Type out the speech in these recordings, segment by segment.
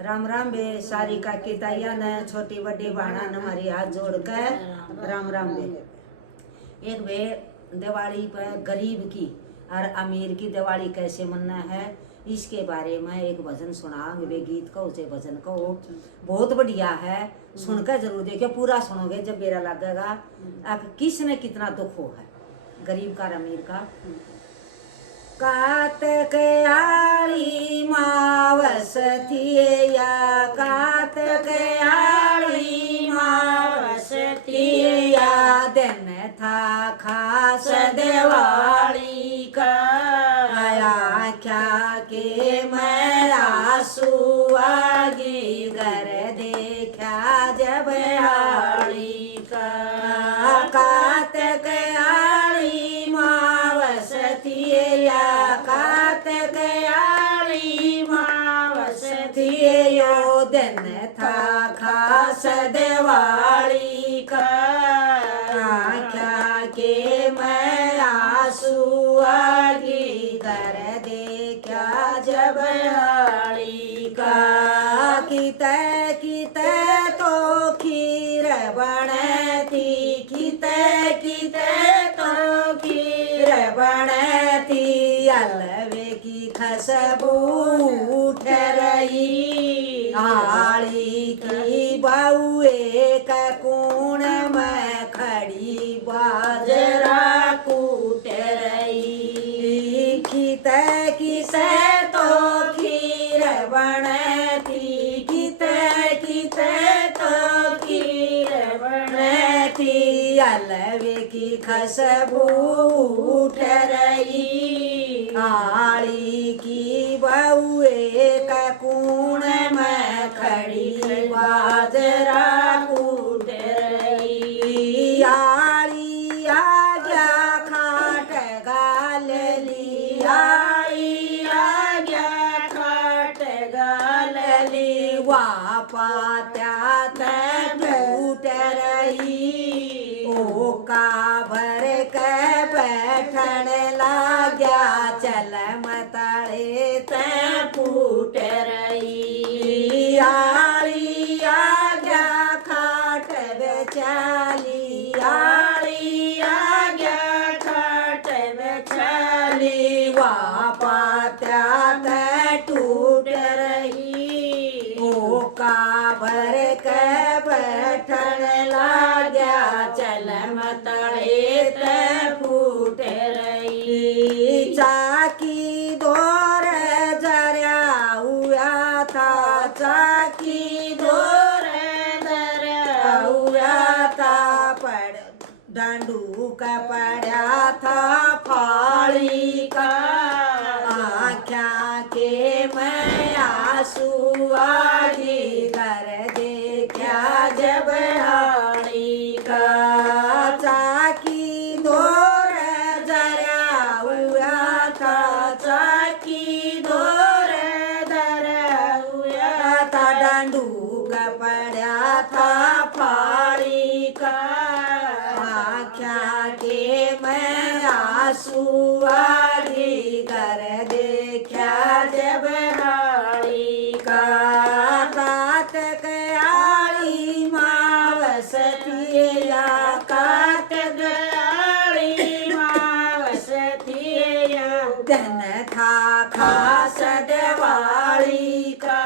राम राम बे सारी काकी ताइया ने छोटी बड़ी बाणा ने हमारी हाथ जोड़ कर राम राम बे। एक बे दिवाली पर गरीब की और अमीर की दिवाली कैसे मनना है इसके बारे में एक भजन सुनाओगे। वे गीत कहो से भजन कहो, बहुत बढ़िया है, सुनकर जरूर देखियो, पूरा सुनोगे जब मेरा लगेगा अब किसने कितना दुख हो है गरीब का अमीर का। कातक आड़ी मावस थिया, कातक आड़ी मावस थिया, दिन था खास दिवाली का, आख्या के मैं आंसू आगी घर देखा जब हाड़ी का। कातक आड़ी मावस थिया, कातक आड़ी मावस थियो, दिन था खास दिवाली का, आख्या के मैं आंसू आगी घर देखा जब हाड़ी का। किते किते तो खीर बनती, किते किते तो खीर बनती, अलवे की खुशबू उठ रही, आली की बहू एक कोण में खड़ी बाजरा कूट रही। किते किसे तो खीर बनती, किते किते तो खीर बनती, अलवे की खुशबू उठ रही, आली की बहू एक कोण में खड़ी बाजरा कूट रही। आली आ गया खाट गाल ली, आली आ गया खाट गाल ली, वहाँ पात्या टूट रही, ओ का भर के बैठन लाग्या, चल मतड़े ते फूट रही। आली आ गया खाट बेचाली, आली आ गया खाट बेचाली, वहाँ पात्या ते टूट रही, ओ का भर के बैठन लाग्या, चल मतड़े ते फूट रही। चाकी दौर जरा हुआ था, चाकी दौर जरा हुआ था, पड़ डांडू का पड़ा था फाड़ी का, आख्या के मैं आंसू आगी घर देखा जब हाड़ी का। चाकी दौर जरा हुआ था, चाकी दौर जरा हुआ था, डांडू का पड़ा था फाड़ी का, आख्या के मैं आंसू आगी घर देखा जब हाड़ी का। कातक आड़ी मावस थिया, कातक आड़ी मावस थिया, दिन था खास दिवाली का,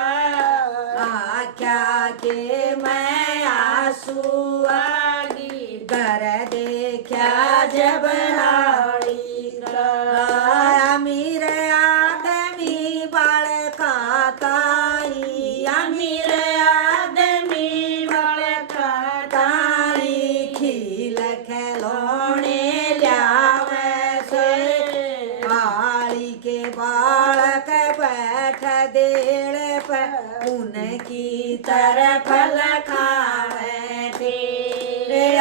आख्या के मैं आंसू आगी घर देखा जब हाड़ी का। अमीर आदमी बड़का ताई, अमीर आदमी बड़का ताई, खिल खिलौने ल्यावे से, आली के बालक बैठ देड़ पर उनकी तरफ लखावे थे।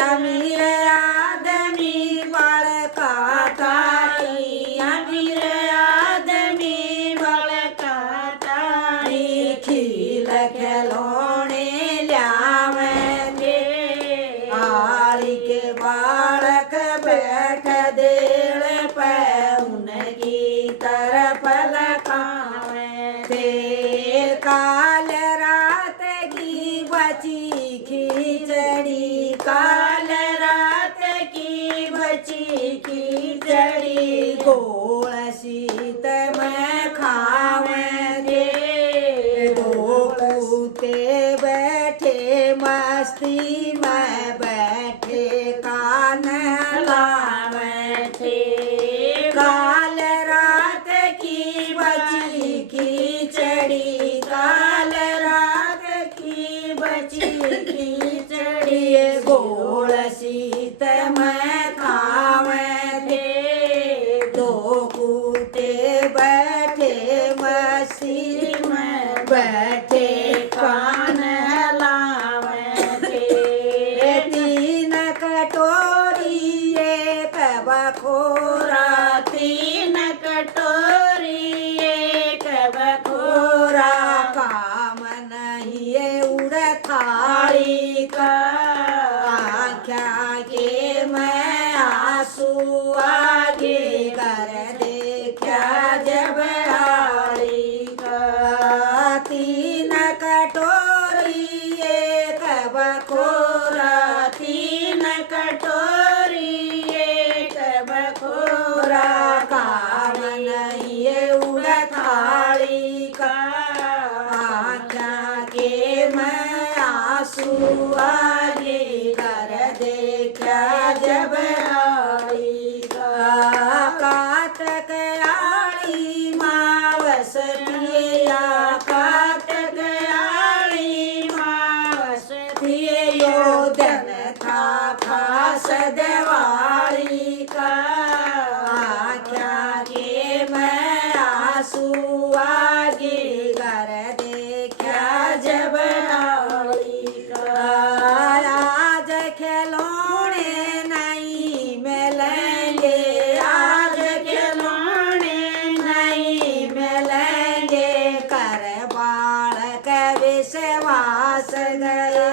अमीर आदमी बड़का ताई, अमीर आदमी बड़का ताई, खिल खिलौने ल्यावे थे, आली के बालक बैठ देड़ पर उनकी तरफ लखावे थे। काल गोल शीत में खावेंगे, दो कुत्ते बैठे मस्ती में बैठे कान लावे थे। काल रात की बची खिचड़ी, काल रात की बची खिचड़ी, गोल शीत में खावे थे। दो कुत्ते बैठे मस्ती में बैठे कान लावे थे। तीन कटोरी एक बखोरा, तीन कटोरी एक बखोरा, काम नहीं उड़ थाली का। आँख्या के मैं आंसू आगे कर देखा जब हारी का। तीन कटोरी एक बखोरा, तीन कटोरी एक बखोरा, काम नहीं उड़ थाली का। आँख्या के मैं आंसू आगे कर देखा जब हारी का। कातक आड़ी मावस पिया, कातक आड़ी मावस पियो, दिन था खास दिवाली का। आँख्या के मैं आंसू आगे कर देखा जब हारी का। आज खिलौने नहीं मिलेंगे, आज खिलौने नहीं मिलेंगे, कर बालक विश्वास गए।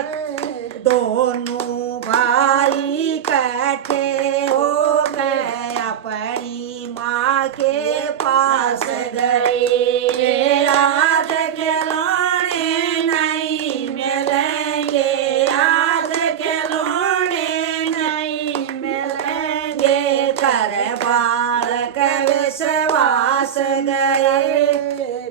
दोनों भाई इकट्ठे हो गए, अपनी माँ के पास गए। आज खिलौने नहीं मिलेंगे, आज खिलौने नहीं मिलेंगे, कर बालक विश्वास गए।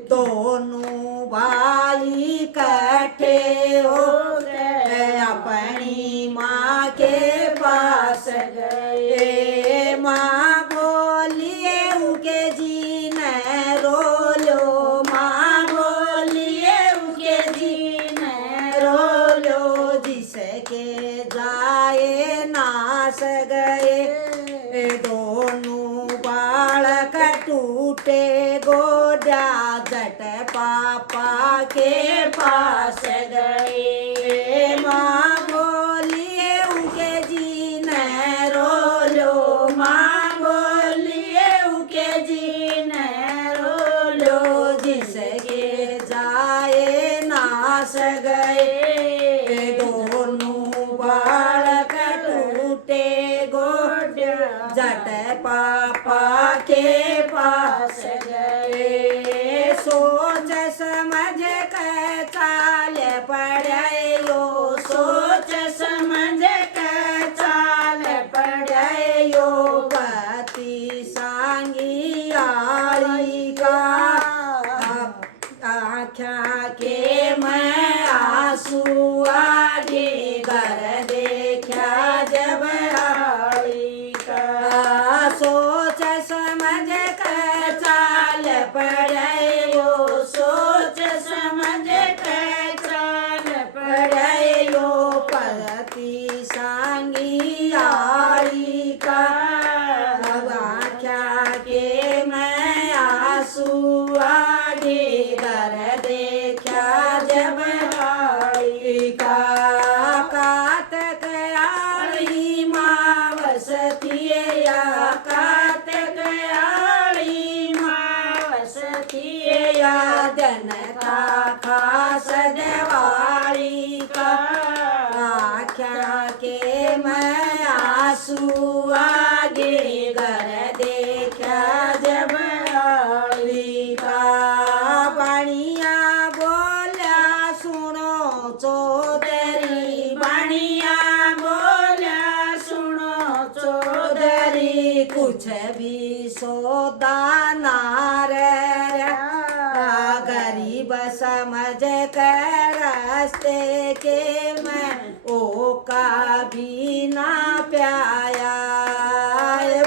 दोनों भाई इकट्ठे हो गए, अपनी माँ के पास गए। माँ बोलिए उनके जी न रो लो, माँ बोलिए उनके जी न रो लो, जिसके जाए नास गए। दोनों बालक टूटे गोड्या जट पापा के पास गए। माँ बोलिए उनके जी न रो लो, माँ बोलिए उनके जी न रो लो, जिसके जाए नास गए। दोनों बालक टूटे गोड्या जट पापा के पास गए। सोच समझ कर चाल पड़े यो, सोच समझ कर चाल पड़े यो, पति सांगी आली का। आँख्या के मैं आंसू आगे कर देखा जब हारी का। सोच समझ कर चाल पड़े वो, सोच समझ कर चाल पड़े यो, पति सांगी आली का। आँख्या के मैं आंसू आगे कर देखा जब हारी का। कातक आली मावस थिया, कातक आली मावस थिया, दिन था खास दिवाली का। आँख्या के मैं आंसू आगे कर देखा जब हारी का। बनिया बोला सुनो चौधरी, बनिया बोला सुनो चौधरी, कुछ भी सो समझ कर रास्ते के मैं ओ का भी ना प्याया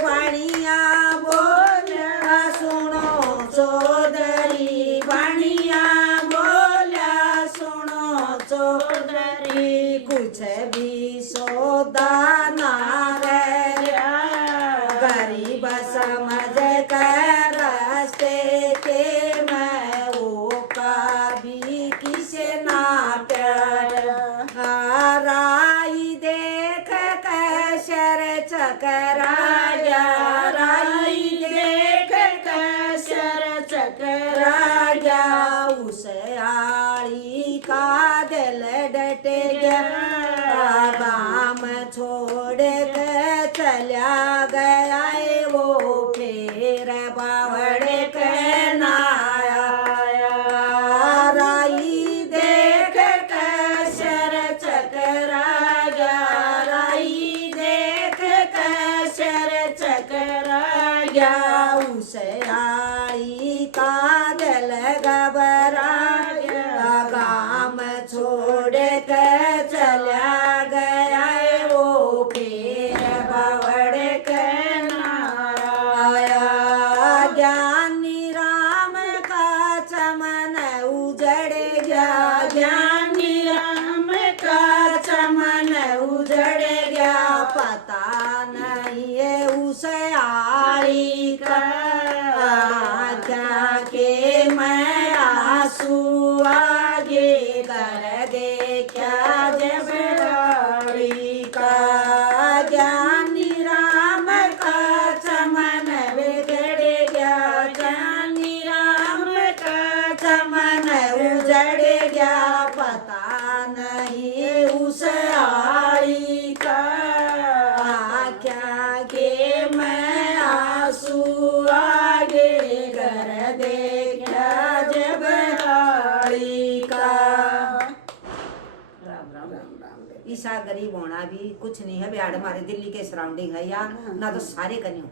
वाणिया बोला सुनो चौधरी वाणिया बोला सुनो चौधरी कुछ भी सौदा ना रहा गरीब समझ कर रास्ते के मैं वो का भी किसे ना प्यारा राई देख कैसर चकराया राई देख कैसर चकराया उस आड़ी का दिल डट गया गाम छोड़ के चला गया वो फिर बावड़ के नाया राई देख कैसर चकराया राई देख कैसर चकराया उस आई का दिल घबराया गाम छोड़ के चला गया वो फिर बावड़ के नाया ज्ञानी राम का चमन उजड़ गया ज्ञानी राम का चमन उजड़ गया पता नहीं है उस आड़ी का क्या के मैं आंसू आगे कर दे क्या जब गाड़ी का ज्ञानी राम का चमन बिगड़ गया ज्ञानी राम का चमन उजड़ गया पता नहीं उस आड़ी का क्या के मैं आंसू आगे कर दे क्या जब गाड़ी का ईसा गरीब होना भी कुछ नहीं है बिहार हमारे दिल्ली के सराउंडिंग है या ना तो सारे कन्या